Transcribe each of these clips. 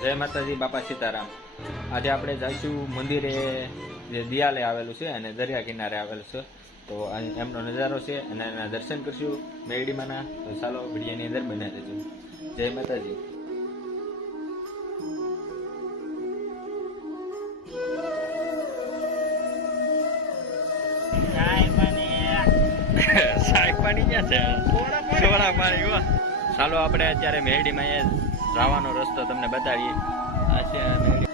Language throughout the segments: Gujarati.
જય માતાજી, બાપા સીતારામ। આજે આપણે જઈશું મંદિરે, જે દિયાલે આવેલું છે અને દરિયા કિનારે આવેલું છે, તો એમનો નજારો છે અને એના દર્શન કરશું મેરડીમાંના। તો ચાલો વિડીયોની અંદર બન્યા રહેજો। જય માતાજી। સાહેબ પાણી ક્યાં છે? સોડા પાણી। ચાલો આપણે અત્યારે મેરડીમાં જવાનો રસ્તો તમને બતાવીએ। આ છે મેરડી।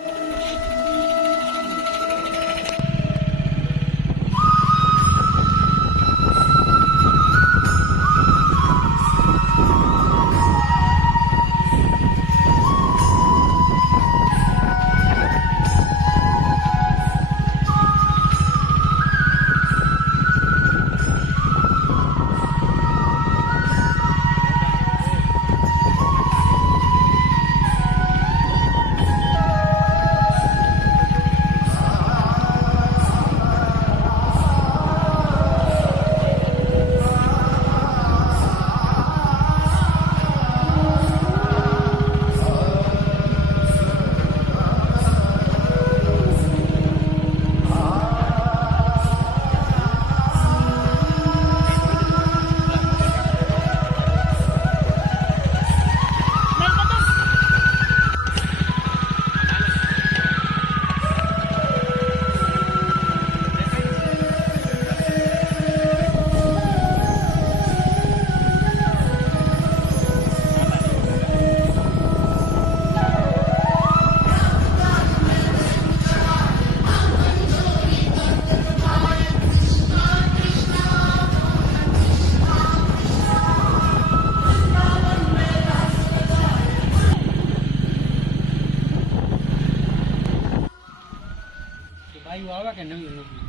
બાયું આવે કે નવી નવી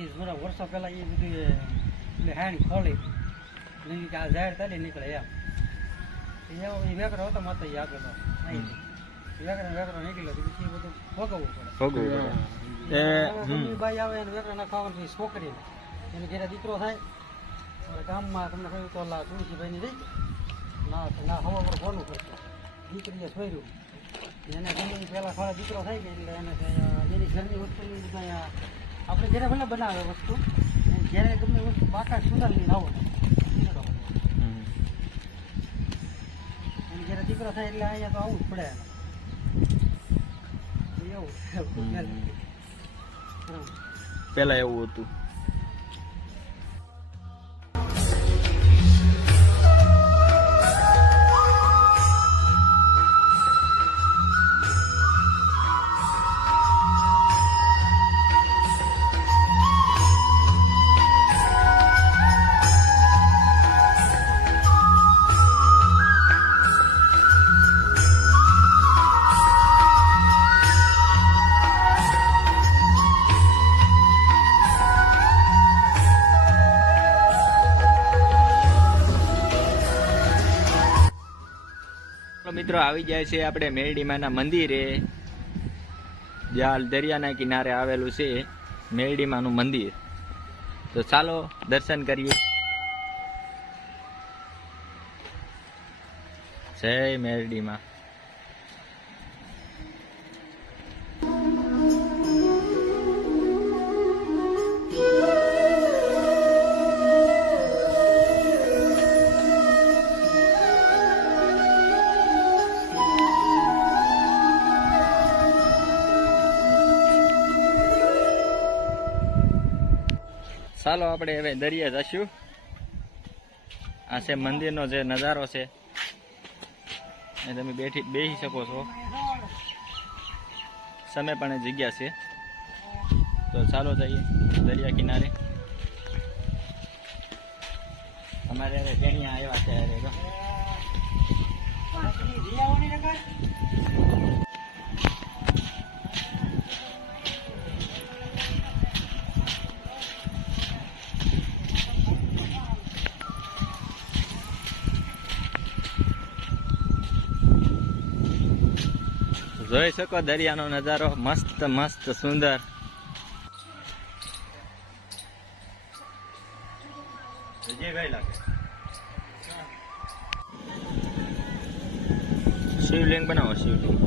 એ થોડા વર્ષો પહેલા એ બધું એટલે હાણ ખોલી નવી કે આ જાહેર તાલી નીકળે એમ એ વેકરો હતો મત એ આગળ વેકરો નીકળ્યો પછી બધું ભોગવવું પડે। મમ્મી બાઈ આવે એને વેકરો ના ખાવાનું છોકરીને એને ઘેરે દીકરો થાય ગામમાં તમને કહ્યું તો તુલસીભાઈની રહી ના હવા પર બોલવું પડશે દીકરીએ છોડ્યું એને જમીન પહેલાં થોડા દીકરો થાય કે એટલે એને એની ઘરની વસ્તુની આપણે ઘરે ભલે બનાવે વસ્તુ ઘરે ગમે વસ્તુ પાકા સુધારી આવો એની ઘરે દીકરો થાય એટલે અહીંયા તો આવવું જ પડે એવું પેલા એવું હતું। મિત્રો આવી જાય છે આપણે મેરડીમાંના મંદિરે, જ્યાં દરિયાના કિનારે આવેલું છે મેરડીમાંનું મંદિર। તો ચાલો દર્શન કરીએ। જય મેરડીમાં। ચાલો આપણે હવે દરિયા જશું। આ છે મંદિરનો જે નજારો છે એ તમે બેસી શકો છો, સમય પણ જગ્યા છે। તો ચાલો જઈએ દરિયા કિનારે। અમારે હવે ટેણિયા આવ્યા છે હવે જોઈ શકો દરિયાનો નજારો મસ્ત મસ્ત સુંદર। શિવલિંગ બનાવો, શિવલિંગ।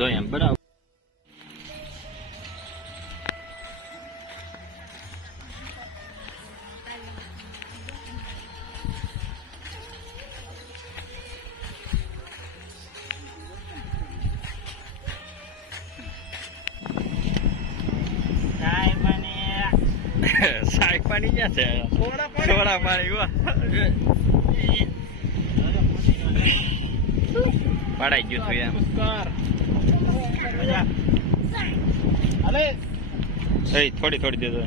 જોઈએ એમ બરાબર. શાક પાણી ક્યાં છે? સોડા પાણી પડાઈ ગયું તું એમ. થોડી દેજો.